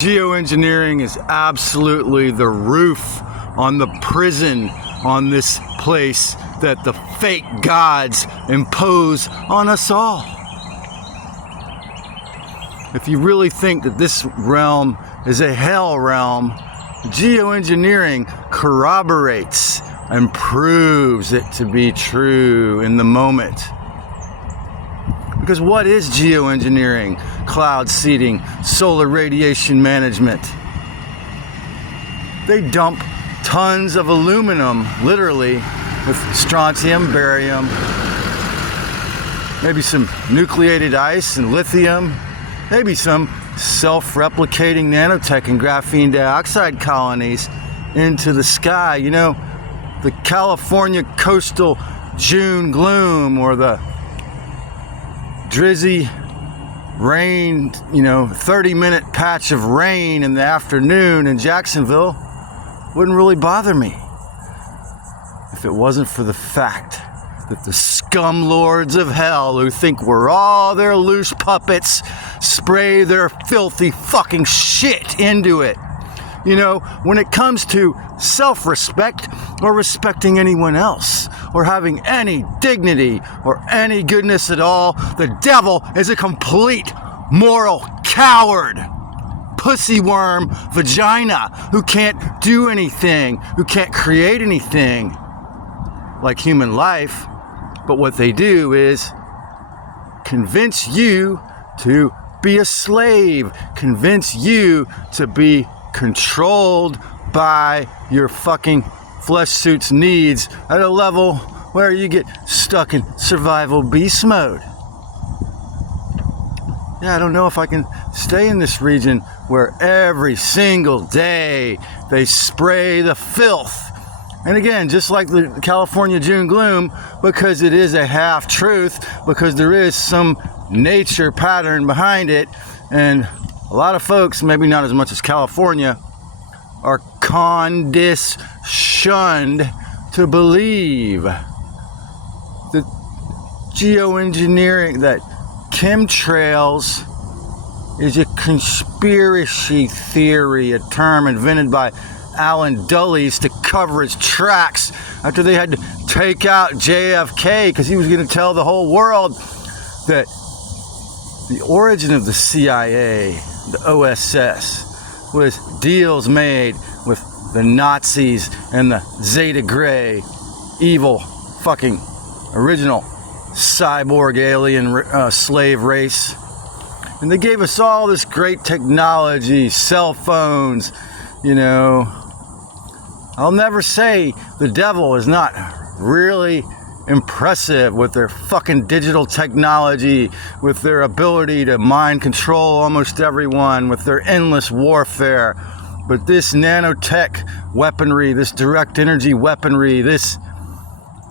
Geoengineering is absolutely the roof on the prison on this place that the fake gods impose on us all. If you really think that this realm is a hell realm, geoengineering corroborates and proves it to be true in the moment. Because what is geoengineering? Cloud seeding, solar radiation management. They dump tons of aluminum, literally, with strontium, barium, maybe some nucleated ice and lithium, maybe some self-replicating nanotech and graphene dioxide colonies into the sky. You know, the California coastal June gloom, or the drizzy rain, 30-minute patch of rain in the afternoon in Jacksonville wouldn't really bother me if it wasn't for the fact that the scum lords of hell, who think we're all their loose puppets, spray their filthy fucking shit into it. You know, when it comes to self-respect or respecting anyone else or having any dignity or any goodness at all, the devil is a complete moral coward. Pussy worm vagina who can't do anything, who can't create anything like human life. But what they do is convince you to be a slave, convince you to be controlled by your fucking flesh suit's needs at a level where you get stuck in survival beast mode. Yeah, I don't know if I can stay in this region where every single day they spray the filth. And again, just like the California June gloom, because it is a half-truth, because there is some nature pattern behind it, and a lot of folks, maybe not as much as California, are conditioned to believe that geoengineering, that chemtrails is a conspiracy theory, a term invented by Alan Dulles to cover his tracks after they had to take out JFK because he was going to tell the whole world that the origin of the CIA, the OSS, was deals made with the Nazis and the Zeta Gray, evil fucking original cyborg alien slave race. And they gave us all this great technology, cell phones, I'll never say the devil is not really impressive with their fucking digital technology, with their ability to mind control almost everyone, with their endless warfare. But this nanotech weaponry, this direct energy weaponry, this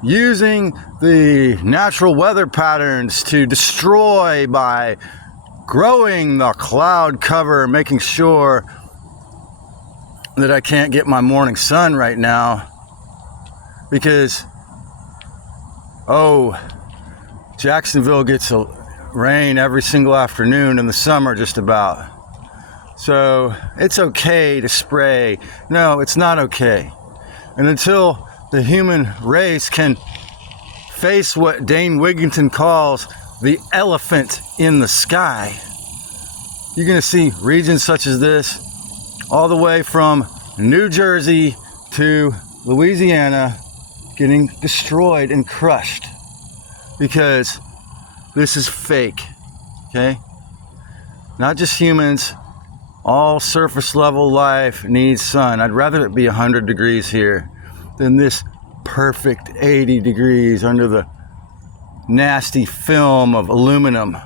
using the natural weather patterns to destroy by growing the cloud cover, making sure that I can't get my morning sun right now because, Jacksonville gets rain every single afternoon in the summer just about. So it's okay to spray. No, it's not okay. And until the human race can face what Dane Wigington calls the elephant in the sky, you're going to see regions such as this all the way from New Jersey to Louisiana getting destroyed and crushed because this is fake, okay? Not just humans, all surface level life needs sun. I'd rather it be 100 degrees here than this perfect 80 degrees under the nasty film of aluminum,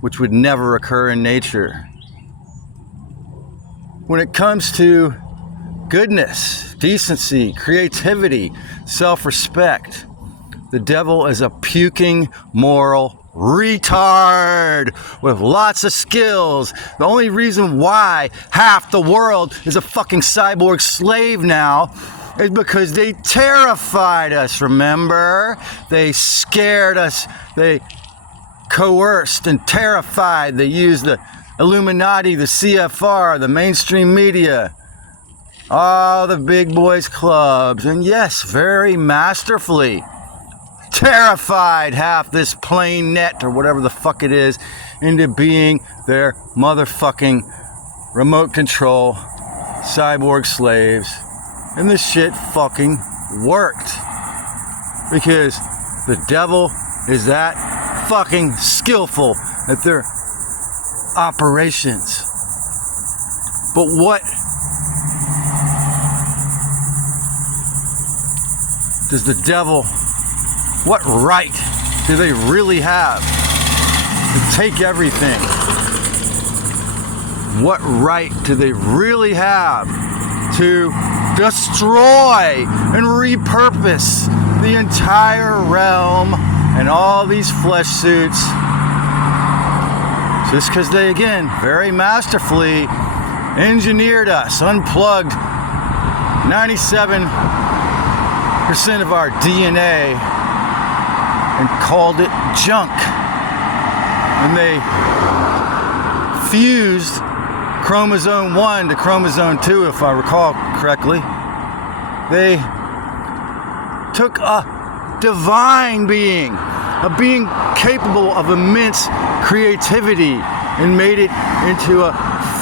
which would never occur in nature. When it comes to goodness, decency, creativity, self-respect, the devil is a puking moral retard with lots of skills. The only reason why half the world is a fucking cyborg slave now is because they terrified us, remember? They scared us. They coerced and terrified. They used the Illuminati, the CFR, the mainstream media, all the big boys clubs, and yes, very masterfully terrified half this plain net or whatever the fuck it is into being their motherfucking remote control cyborg slaves. And this shit fucking worked, because the devil is that fucking skillful at their operations. But what does the devil, what right do they really have to take everything? What right do they really have to destroy and repurpose the entire realm and all these flesh suits? Just because they, again, very masterfully engineered us, unplugged 97% of our DNA and called it junk. And they fused chromosome 1 to chromosome 2, if I recall correctly. They took a divine being, a being capable of immense creativity, and made it into a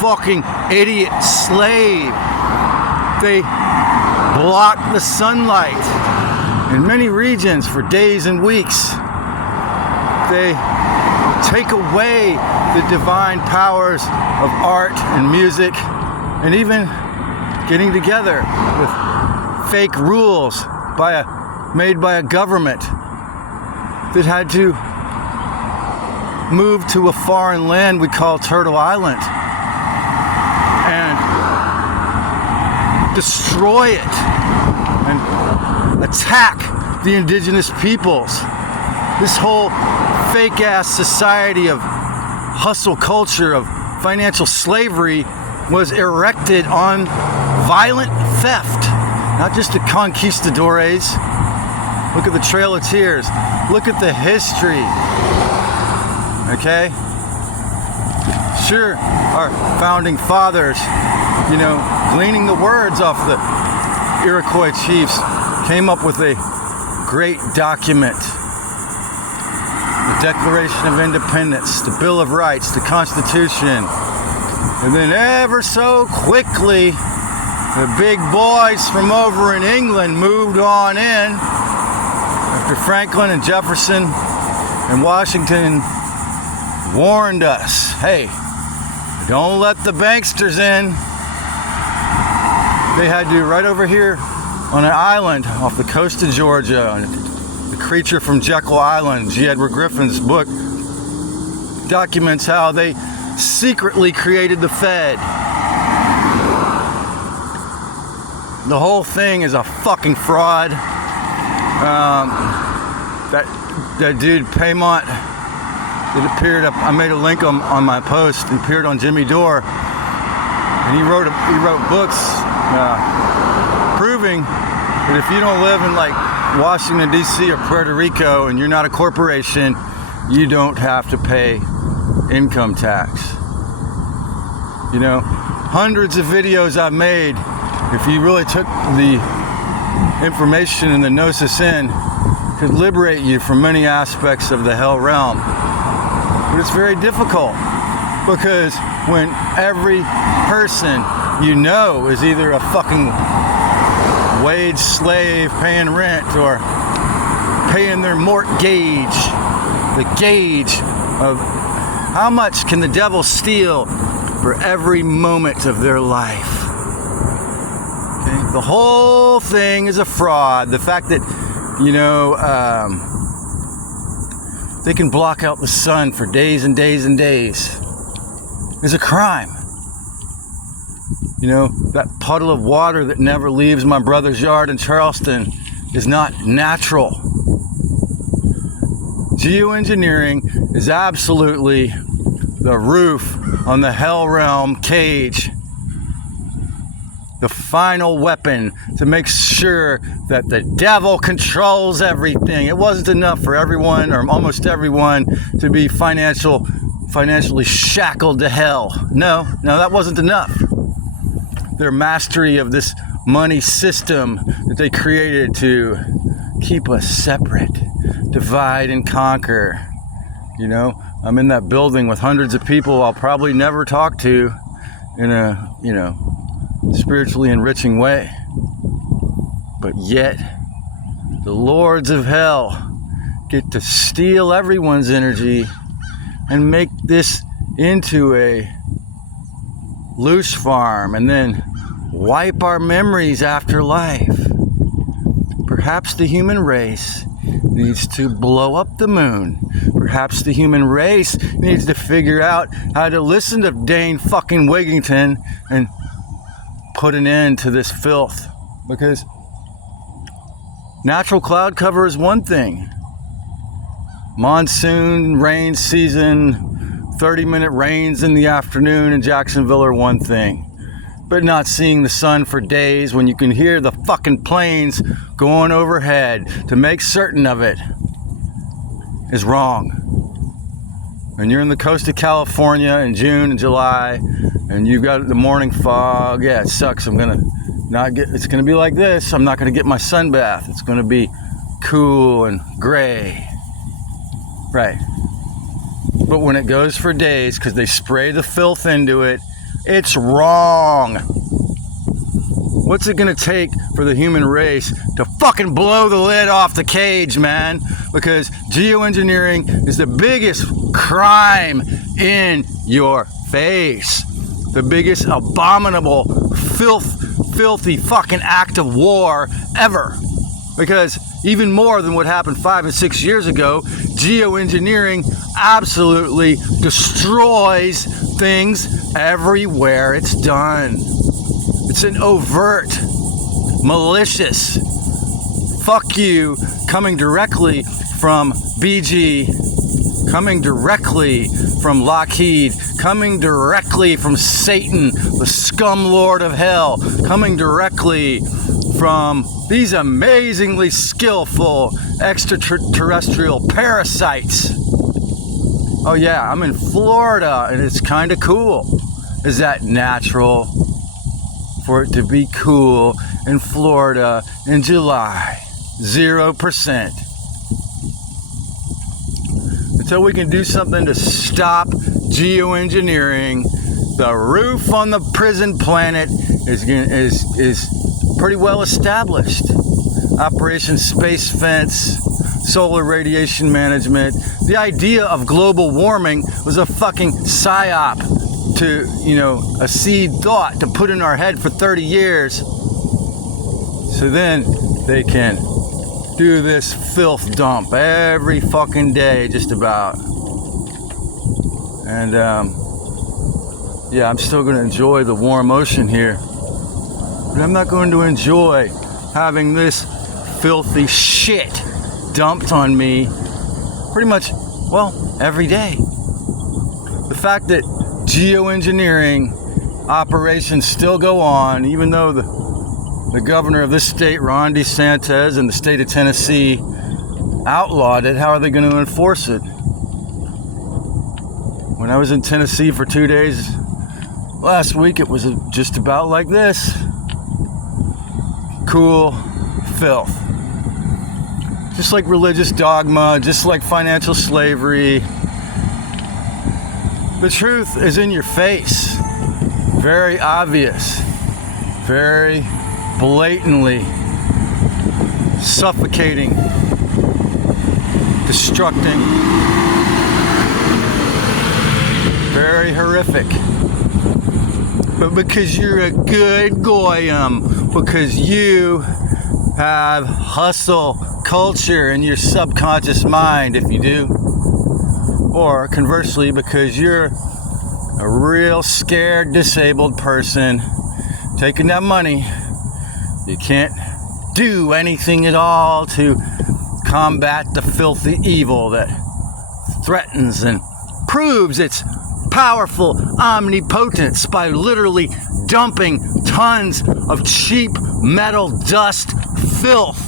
fucking idiot slave. They blocked the sunlight in many regions for days and weeks. They take away the divine powers of art and music, and even getting together with fake rules made by a government that had to move to a foreign land we call Turtle Island and destroy it and attack the indigenous peoples. This whole fake ass society of hustle culture, of financial slavery, was erected on violent theft, not just the conquistadores. Look at the Trail of Tears. Look at the history. Okay? Sure, our founding fathers, gleaning the words off the Iroquois chiefs, came up with a great document. The Declaration of Independence, the Bill of Rights, the Constitution. And then ever so quickly, the big boys from over in England moved on in after Franklin and Jefferson and Washington warned us, hey, don't let the banksters in. They had to, right over here on an island off the coast of Georgia, The Creature from Jekyll Island, G. Edward Griffin's book, documents how they secretly created the Fed. The whole thing is a fucking fraud. That dude Paymont, it appeared, I made a link on my post, it appeared on Jimmy Dore, and he wrote books proving that if you don't live in like Washington D.C. or Puerto Rico and you're not a corporation, you don't have to pay income tax. Hundreds of videos I've made, if you really took the information and the gnosis in, could liberate you from many aspects of the hell realm. But it's very difficult, because when every person is either a fucking wage slave paying rent or paying their mortgage, the gauge of how much can the devil steal for every moment of their life. Okay? The whole thing is a fraud. The fact that they can block out the sun for days and days and days is a crime. That puddle of water that never leaves my brother's yard in Charleston is not natural. Geoengineering is absolutely the roof on the hell realm cage. The final weapon to make sure that the devil controls everything. It wasn't enough for everyone, or almost everyone, to be financial financially shackled to hell. No, that wasn't enough. Their mastery of this money system that they created to keep us separate, divide and conquer. You know, I'm in that building with hundreds of people I'll probably never talk to in a, spiritually enriching way. But yet, the lords of hell get to steal everyone's energy and make this into a LOOSHFARM and then wipe our memories after life. Perhaps the human race needs to blow up the moon. Perhaps the human race needs to figure out how to listen to Dane fucking Wigington and put an end to this filth. Because natural cloud cover is one thing. Monsoon, rain season, 30-minute rains in the afternoon in Jacksonville are one thing. But not seeing the sun for days when you can hear the fucking planes going overhead to make certain of it is wrong. When you're in the coast of California in June and July and you've got the morning fog, yeah, it sucks. It's gonna be like this. I'm not gonna get my sun bath. It's gonna be cool and gray. Right. But when it goes for days because they spray the filth into it, it's wrong. What's it gonna take for the human race to fucking blow the lid off the cage, man? Because geoengineering is the biggest crime in your face. The biggest abominable, filthy fucking act of war ever. Because even more than what happened 5 and 6 years ago, geoengineering absolutely destroys things everywhere it's done. It's an overt, malicious fuck you coming directly from BG, coming directly from Lockheed, coming directly from Satan, the scum lord of hell, coming directly from these amazingly skillful extraterrestrial parasites. Oh yeah, I'm in Florida and it's kind of cool. Is that natural for it to be cool in Florida in July? 0%. Until we can do something to stop geoengineering, the roof on the prison planet is pretty well established. Operation Space Fence, solar radiation management. The idea of global warming was a fucking psyop to, a seed thought to put in our head for 30 years. So then they can do this filth dump every fucking day, just about. And yeah, I'm still going to enjoy the warm ocean here. But I'm not going to enjoy having this filthy shit dumped on me pretty much, every day. The fact that geoengineering operations still go on, even though the governor of this state, Ron DeSantis, and the state of Tennessee outlawed it, how are they going to enforce it? When I was in Tennessee for 2 days last week, it was just about like this. Cool filth. Just like religious dogma, just like financial slavery. The truth is in your face. Very obvious. Very blatantly suffocating, destructing, very horrific. But because you're a good goyim, because you have hustle culture in your subconscious mind, if you do, or conversely, because you're a real scared, disabled person taking that money, you can't do anything at all to combat the filthy evil that threatens and proves its powerful omnipotence by literally dumping tons of cheap metal dust filth.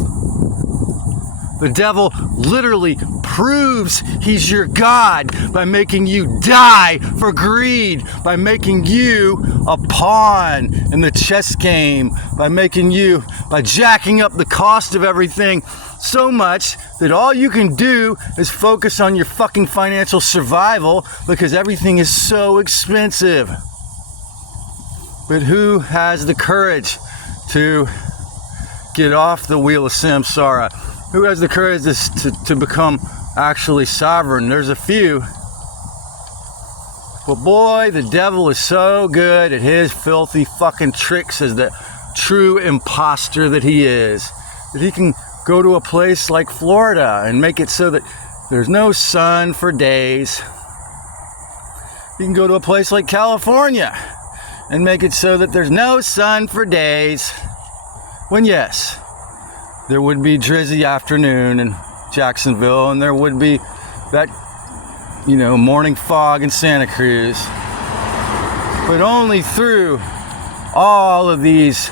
The devil literally proves he's your God by making you die for greed, by making you a pawn in the chess game, by jacking up the cost of everything so much that all you can do is focus on your fucking financial survival because everything is so expensive. But who has the courage to get off the wheel of samsara? Who has the courage to become actually sovereign? There's a few. But boy, the devil is so good at his filthy fucking tricks as the true imposter that he is, that he can go to a place like Florida and make it so that there's no sun for days. You can go to a place like California and make it so that there's no sun for days. When yes, there would be drizzy afternoon in Jacksonville, and there would be that, morning fog in Santa Cruz. But only through all of these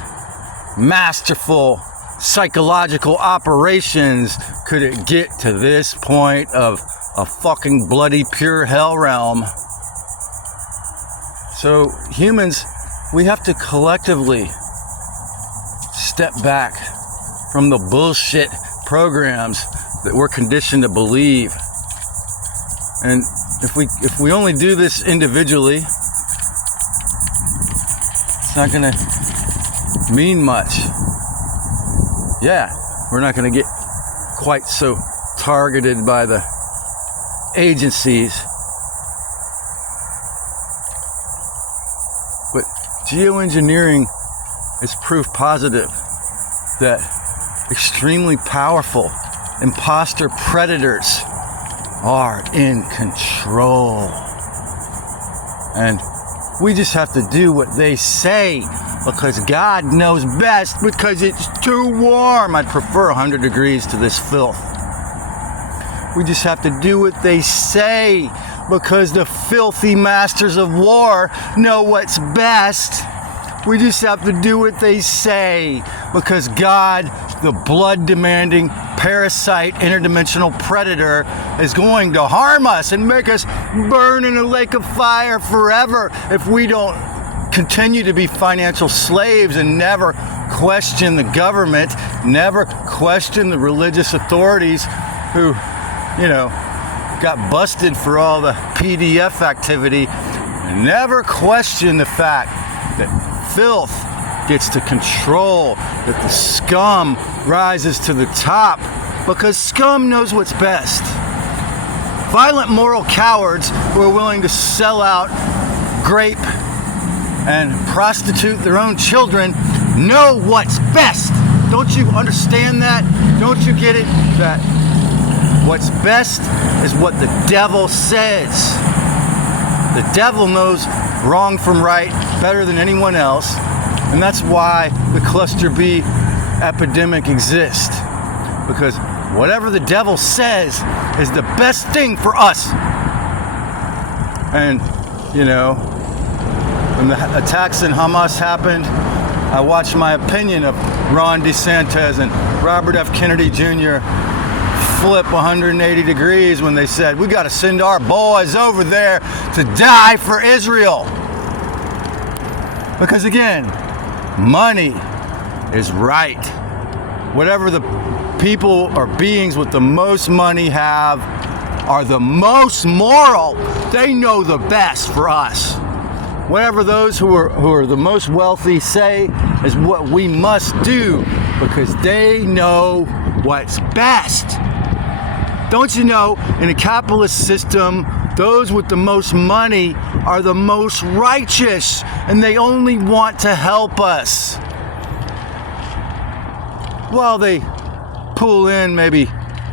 masterful psychological operations could it get to this point of a fucking bloody pure hell realm. So humans, we have to collectively step back from the bullshit programs that we're conditioned to believe. And if we only do this individually, it's not gonna mean much. Yeah, we're not gonna get quite so targeted by the agencies. But geoengineering is proof positive that extremely powerful imposter predators are in control. And we just have to do what they say because God knows best, because it's too warm. I'd prefer 100 degrees to this filth. We just have to do what they say because the filthy masters of war know what's best. We just have to do what they say because God, the blood-demanding, parasite, interdimensional predator, is going to harm us and make us burn in a lake of fire forever if we don't continue to be financial slaves and never question the government, never question the religious authorities who, got busted for all the PDF activity, and never question the fact that filth gets to control, that the scum rises to the top, because scum knows what's best. Violent moral cowards who are willing to sell out, grape, and prostitute their own children know what's best. Don't you understand that? Don't you get it? That what's best is what the devil says. The devil knows wrong from right better than anyone else, and that's why the cluster B epidemic exists, because whatever the devil says is the best thing for us. And when the attacks in Hamas happened, I watched my opinion of Ron DeSantis and Robert F. Kennedy Jr. flip 180 degrees when they said, we got to send our boys over there to die for Israel. Because again, money is right. Whatever the people or beings with the most money have are the most moral. They know the best for us. Whatever those who are the most wealthy say is what we must do, because they know what's best. Don't you know, in a capitalist system, those with the most money are the most righteous, and they only want to help us. Well, they pull in maybe,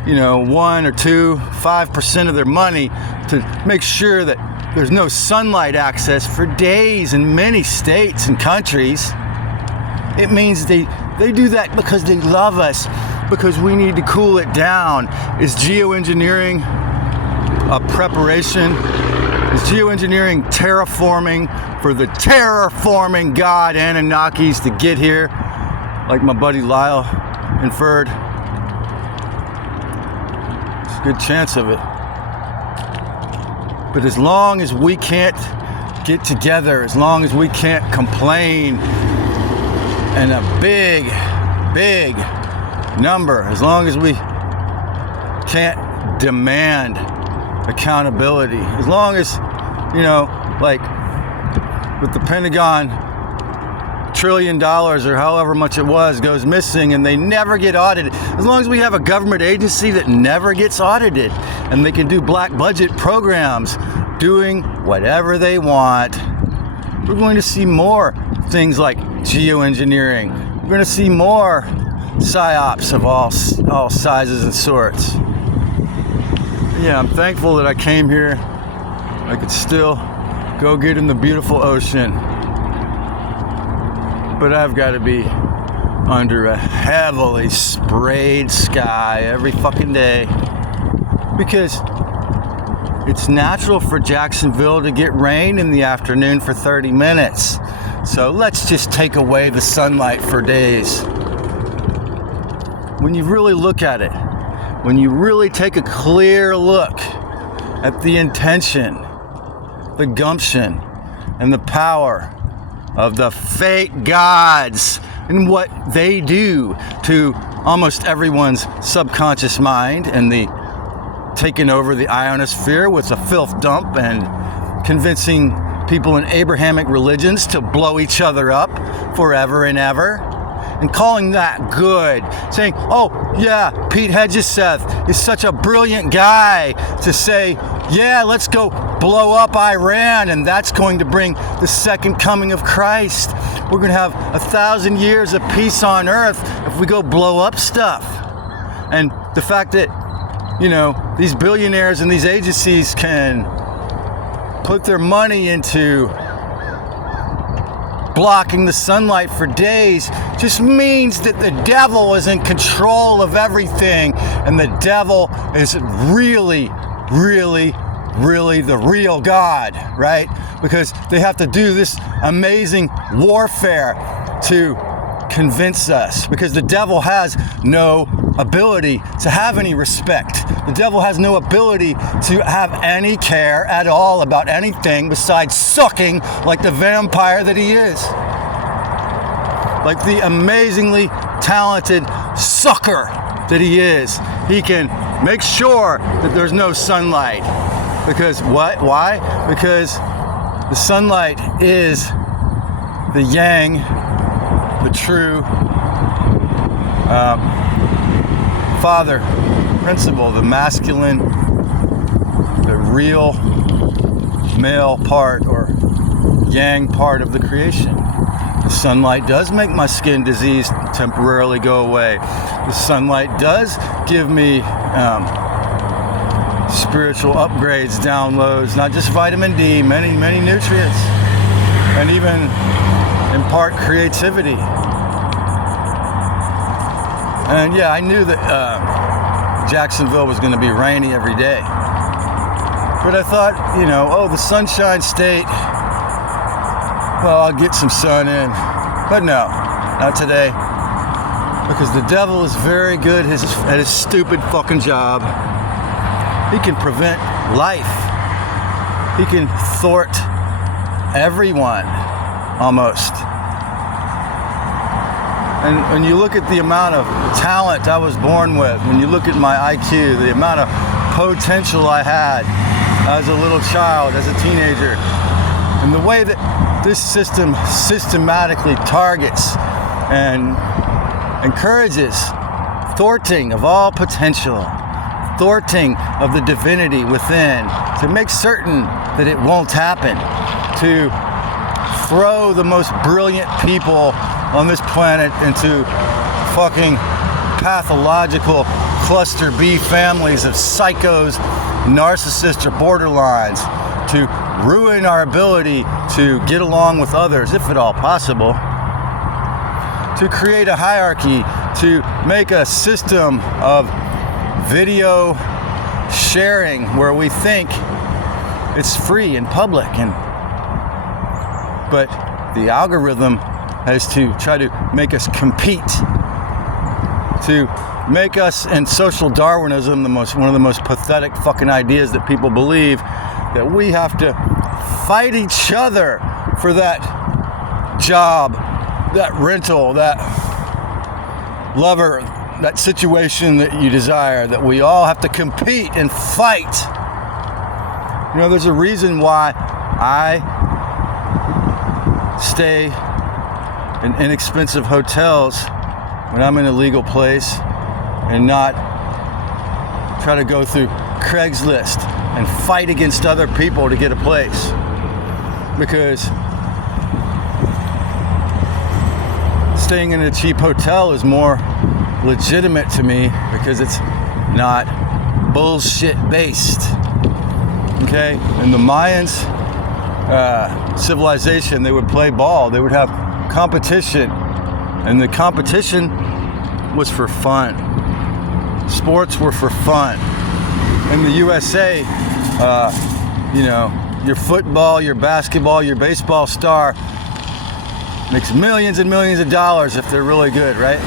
1 or 2, 5% of their money to make sure that there's no sunlight access for days in many states and countries. It means they do that because they love us, because we need to cool it down. Is geoengineering a preparation? Is geoengineering terraforming for the terraforming God Anunnakis to get here, like my buddy Lyle inferred? good chance of it. But as long as we can't get together, as long as we can't complain in a big number, as long as we can't demand accountability, as long as, you know, like with the Pentagon, $1 trillion or however much it was goes missing and they never get audited, as long as we have a government agency that never gets audited and they can do black budget programs doing whatever they want, we're going to see more things like geoengineering. We're going to see more psyops of all sizes and sorts. Yeah, I'm thankful that I came here. I could still go get in the beautiful ocean, but I've got to be under a heavily sprayed sky every fucking day because it's natural for Jacksonville to get rain in the afternoon for 30 minutes. So let's just take away the sunlight for days. When you really look at it, when you really take a clear look at the intention, the gumption, and the power of the fake gods and what they do to almost everyone's subconscious mind and the taking over the ionosphere with a filth dump and convincing people in Abrahamic religions to blow each other up forever and ever, and calling that good, saying, oh yeah, Pete Hegseth is such a brilliant guy to say, yeah, let's go blow up Iran and that's going to bring the second coming of Christ. We're going to have 1,000 years of peace on earth if we go blow up stuff. And the fact that, you know, these billionaires and these agencies can put their money into blocking the sunlight for days just means that the devil is in control of everything, and the devil is really the real God, right? Because they have to do this amazing warfare to convince us, because the devil has no ability to have any respect. The devil has no ability to have any care at all about anything besides sucking like the vampire that he is. Like the amazingly talented sucker that he is. He can make sure that there's no sunlight. Because what? Why? Because the sunlight is the yang, the true father principle, the masculine, the real male part or yang part of the creation. The sunlight does make my skin disease temporarily go away. The sunlight does give me spiritual upgrades, downloads, not just vitamin D, many nutrients, and even impart creativity. And yeah, I knew that Jacksonville was going to be rainy every day. But I thought, you know, oh, the Sunshine State, well, I'll get some sun in. But no, not today. Because the devil is very good at his stupid fucking job. He can prevent life. He can thwart everyone, almost. And when you look at the amount of talent I was born with, when you look at my IQ, the amount of potential I had as a little child, as a teenager, and the way that this system systematically targets and encourages thwarting of all potential, thwarting of the divinity within, to make certain that it won't happen, to throw the most brilliant people on this planet into fucking pathological cluster B families of psychos, narcissists, or borderlines, to ruin our ability to get along with others, if at all possible, to create a hierarchy, to make a system of video sharing where we think it's free and public, but the algorithm has to try to make us compete, to make us, in social Darwinism, one of the most pathetic fucking ideas that people believe, that we have to fight each other for that job, that rental, that lover, that situation that you desire, that we all have to compete and fight. You know, there's a reason why I stay in inexpensive hotels when I'm in a legal place and not try to go through Craigslist and fight against other people to get a place. Because staying in a cheap hotel is more legitimate to me because it's not bullshit based. Okay? In the Mayans civilization, they would play ball, they would have competition, and the competition was for fun. Sports were for fun. In the USA, you know, your football, your basketball, your baseball star makes millions and millions of dollars if they're really good, right?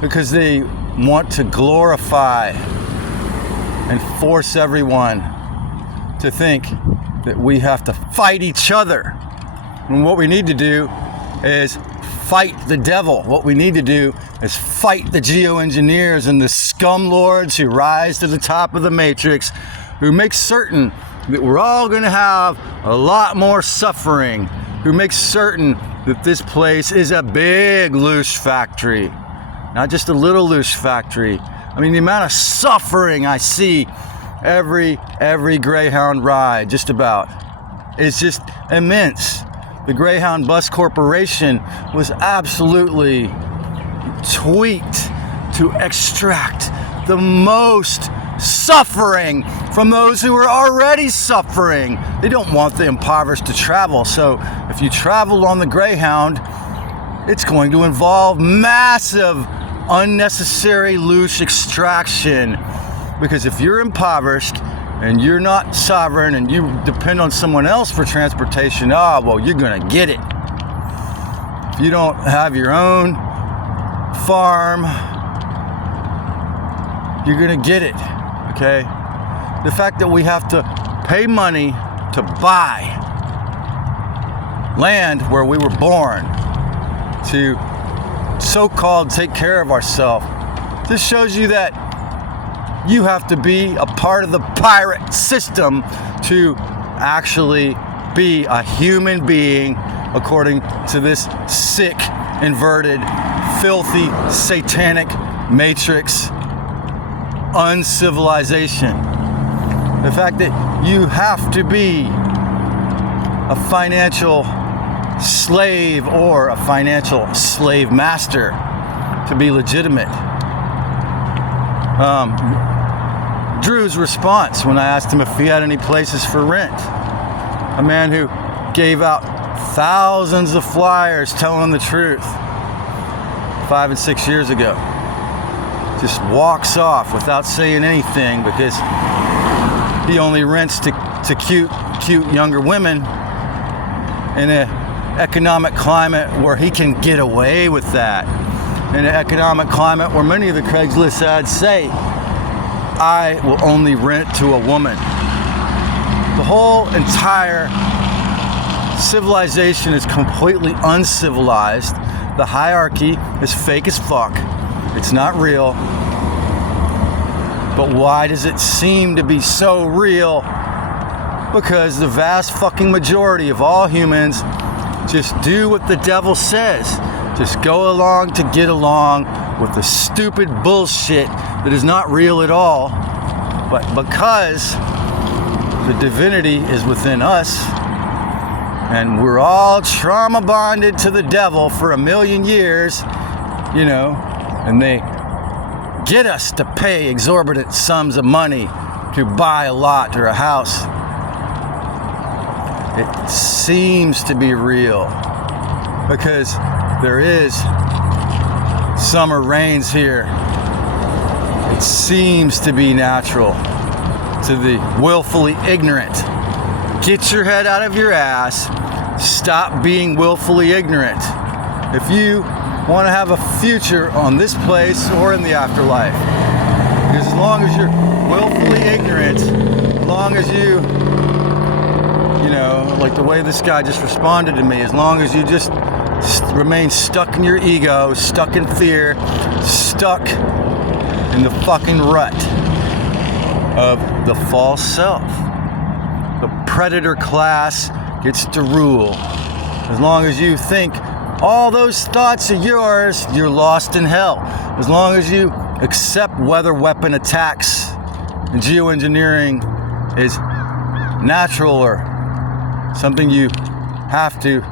Because they want to glorify and force everyone to think that we have to fight each other. And what we need to do is fight the devil. What we need to do is fight the geoengineers and the scum lords who rise to the top of the matrix, who make certain that we're all going to have a lot more suffering, who make certain that this place is a big loosh factory, not just a little loosh factory. I mean, the amount of suffering I see every Greyhound ride, just about, is just immense. The Greyhound Bus Corporation was absolutely tweaked to extract the most suffering from those who are already suffering. They don't want the impoverished to travel. So if you travel on the Greyhound, it's going to involve massive unnecessary loosh extraction. Because if you're impoverished and you're not sovereign and you depend on someone else for transportation, well, you're gonna get it. If you don't have your own farm, you're gonna get it, okay? The fact that we have to pay money to buy land where we were born, to so-called take care of ourselves, this shows you that you have to be a part of the pirate system to actually be a human being according to this sick, inverted, filthy, satanic matrix uncivilization. The fact that you have to be a financial slave or a financial slave master to be legitimate. Drew's response when I asked him if he had any places for rent. A man who gave out thousands of flyers telling the truth 5 and 6 years ago. Just walks off without saying anything because he only rents to cute younger women in an economic climate where he can get away with that. In an economic climate where many of the Craigslist ads say, I will only rent to a woman. The whole entire civilization is completely uncivilized. The hierarchy is fake as fuck. It's not real. But why does it seem to be so real? Because the vast fucking majority of all humans just do what the devil says. Just go along to get along with the stupid bullshit that is not real at all. But because the divinity is within us, and we're all trauma bonded to the devil for 1,000,000 years, you know, and they get us to pay exorbitant sums of money to buy a lot or a house. It seems to be real because there is summer rains here. It seems to be natural to the willfully ignorant. Get your head out of your ass. Stop being willfully ignorant. If you want to have a future on this place or in the afterlife. Because as long as you're willfully ignorant, as long as you know, like the way this guy just responded to me, as long as you just remain stuck in your ego, stuck in fear, stuck in the fucking rut of the false self, the predator class gets to rule. As long as you think all those thoughts are yours, you're lost in hell. As long as you accept weather weapon attacks and geoengineering is natural or something you have to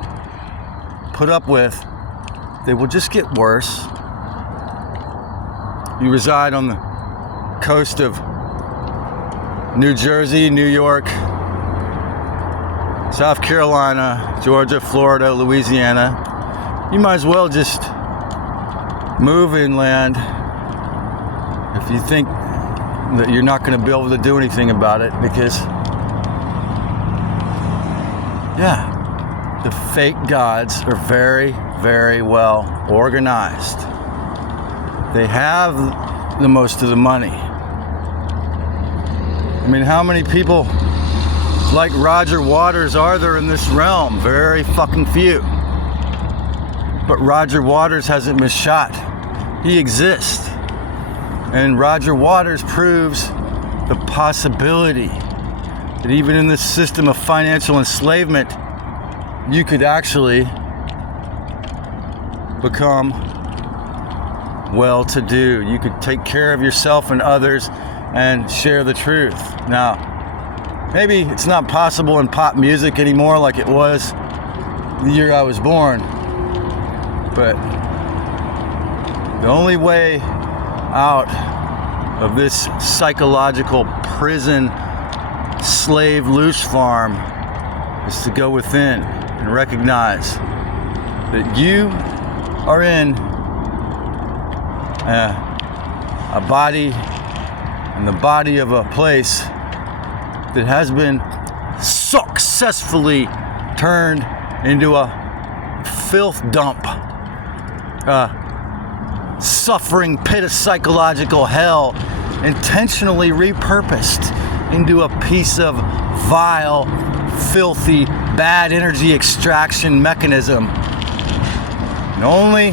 put up with, they will just get worse. You reside on the coast of New Jersey, New York, South Carolina, Georgia, Florida, Louisiana. You might as well just move inland if you think that you're not going to be able to do anything about it, because the fake gods are very, very well organized. They have the most of the money. I mean, how many people like Roger Waters are there in this realm? Very fucking few. But Roger Waters hasn't been shot. He exists. And Roger Waters proves the possibility that even in this system of financial enslavement, you could actually become well-to-do. You could take care of yourself and others and share the truth. Now, maybe it's not possible in pop music anymore like it was the year I was born, but the only way out of this psychological prison slave LOOSHFARM is to go within and recognize that you are in a body, in the body of a place that has been successfully turned into a filth dump, suffering pit of psychological hell, intentionally repurposed into a piece of vile, filthy, bad energy extraction mechanism. And only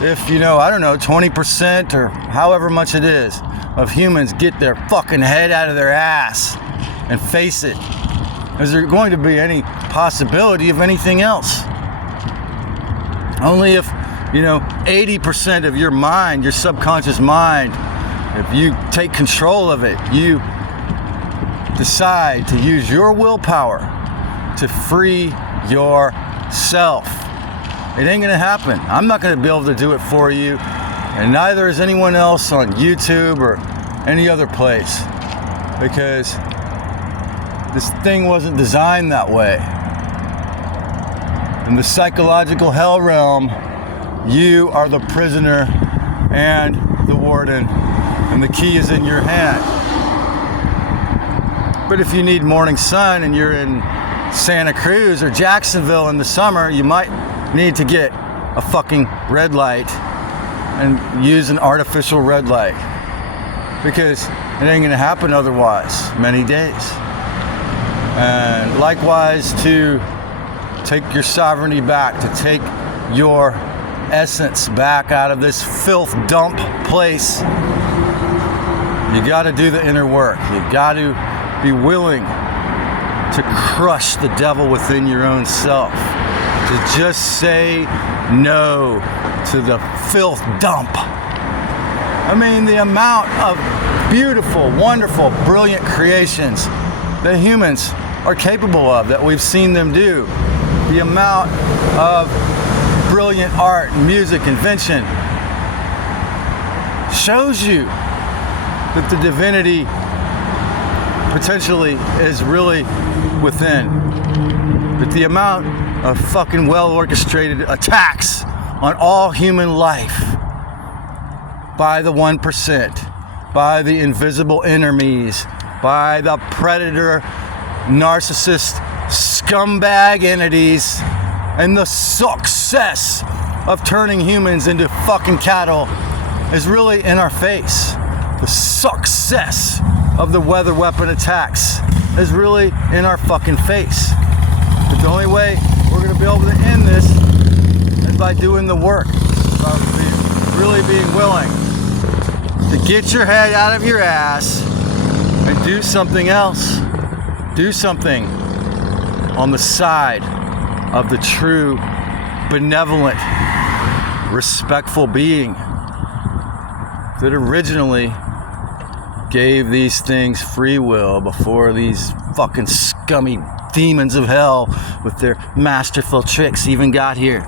if, 20% or however much it is of humans get their fucking head out of their ass and face it, is there going to be any possibility of anything else. Only if 80% of your mind, your subconscious mind, if you take control of it, you decide to use your willpower to free yourself. It ain't gonna happen. I'm not gonna be able to do it for you, and neither is anyone else on YouTube or any other place, because this thing wasn't designed that way. In the psychological hell realm, you are the prisoner and the warden, and the key is in your hand. But if you need morning sun and you're in Santa Cruz or Jacksonville in the summer, you might need to get a fucking red light and use an artificial red light, because it ain't gonna happen otherwise many days. And likewise, to take your sovereignty back, to take your essence back out of this filth dump place, you got to do the inner work. You got to be willing to crush the devil within your own self, to just say no to the filth dump. I mean, the amount of beautiful, wonderful, brilliant creations that humans are capable of, that we've seen them do, the amount of brilliant art, music, invention, shows you that the divinity potentially is really within. That the amount of fucking well-orchestrated attacks on all human life by the 1%, by the invisible enemies, by the predator, narcissist, scumbag entities, and the success of turning humans into fucking cattle is really in our face. The success of the weather weapon attacks is really in our fucking face. But the only way we're gonna be able to end this is by doing the work, by really being willing to get your head out of your ass and do something else. Do something on the side of the true, benevolent, respectful being that originally gave these things free will before these fucking scummy demons of hell with their masterful tricks even got here.